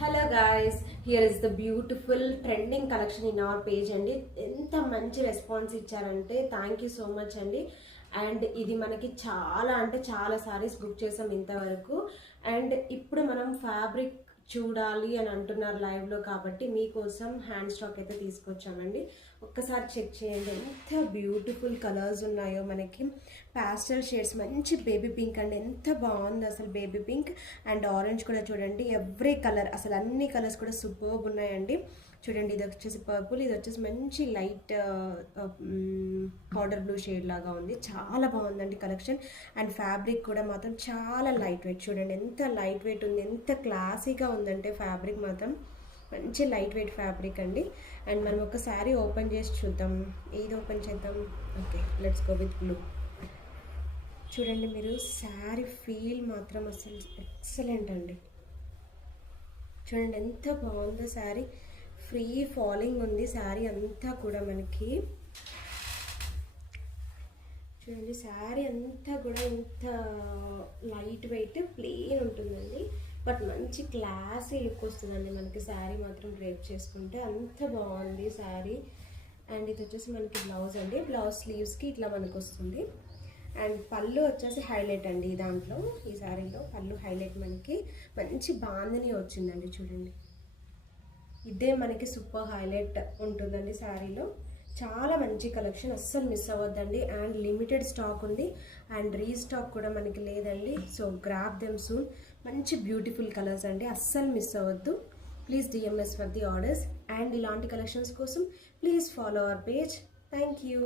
Hello guys, here is the beautiful trending collection in our page అండి. ఎంత మంచి response ఇచ్చారంటే థ్యాంక్ యూ సో మచ్ అండి. And ఇది మనకి చాలా అంటే చాలా సారీస్ బుక్ చేసాం ఇంతవరకు. అండ్ ఇప్పుడు మనం ఫ్యాబ్రిక్ చూడాలి అని అంటున్నారు లైవ్లో, కాబట్టి మీకోసం హ్యాండ్ స్టాక్ అయితే తీసుకొచ్చామండి. ఒక్కసారి చెక్ చేయండి ఎంత బ్యూటిఫుల్ కలర్స్ ఉన్నాయో. మనకి పాస్టల్ షేడ్స్, మంచి బేబీ పింక్ అండి, ఎంత బాగుంది అసలు. బేబీ పింక్ అండ్ ఆరెంజ్ కూడా చూడండి, ఎవ్రీ కలర్, అసలు అన్ని కలర్స్ కూడా సూపర్బ్ ఉన్నాయండి. చూడండి, ఇది వచ్చేసి పర్పుల్, ఇది వచ్చేసి మంచి లైట్ పౌడర్ బ్లూ షేడ్ లాగా ఉంది. చాలా బాగుందండి కలెక్షన్. అండ్ ఫ్యాబ్రిక్ కూడా మాత్రం చాలా లైట్ వెయిట్. చూడండి ఎంత లైట్ వెయిట్ ఉంది, ఎంత క్లాసీగా ఉందంటే ఫ్యాబ్రిక్ మాత్రం మంచి లైట్ వెయిట్ ఫ్యాబ్రిక్ అండి. అండ్ మనం ఒక శారీ ఓపెన్ చేసి చూద్దాం. ఏది ఓపెన్ చేద్దాం? Okay, let's go with blue. చూడండి మీరు, శారీ ఫీల్ మాత్రం అసలు ఎక్సలెంట్ అండి. చూడండి ఎంత బాగుందో శారీ. ఫ్రీ ఫాలింగ్ ఉంది శారీ అంతా కూడా. మనకి చూడండి శారీ అంతా కూడా ఎంత లైట్ వెయిట్ ప్లెయిన్ ఉంటుందండి, బట్ మంచి క్లాసీ లుక్ వస్తుందండి మనకి శారీ మాత్రం డ్రేప్ చేసుకుంటే. అంత బాగుంది శారీ. అండ్ ఇది వచ్చేసి మనకి బ్లౌజ్ అండి. బ్లౌజ్ స్లీవ్స్కి ఇట్లా మనకు వస్తుంది. అండ్ పళ్ళు వచ్చేసి హైలైట్ అండి దాంట్లో. ఈ శారీలో పళ్ళు హైలైట్, మనకి మంచి బాందని వచ్చిందండి. చూడండి, ఇదే మనకి సూపర్ హైలైట్ ఉంటుందండి శారీలో. చాలా మంచి కలెక్షన్, అస్సలు మిస్ అవ్వద్దండి. అండ్ లిమిటెడ్ స్టాక్ ఉంది అండ్ రీస్టాక్ కూడా మనకి లేదండి. So grab them soon. మంచి బ్యూటిఫుల్ కలర్స్ అండి, అస్సలు మిస్ అవ్వద్దు. Please DMs for the orders. And ఇలాంటి కలెక్షన్స్ కోసం please follow our page. Thank you.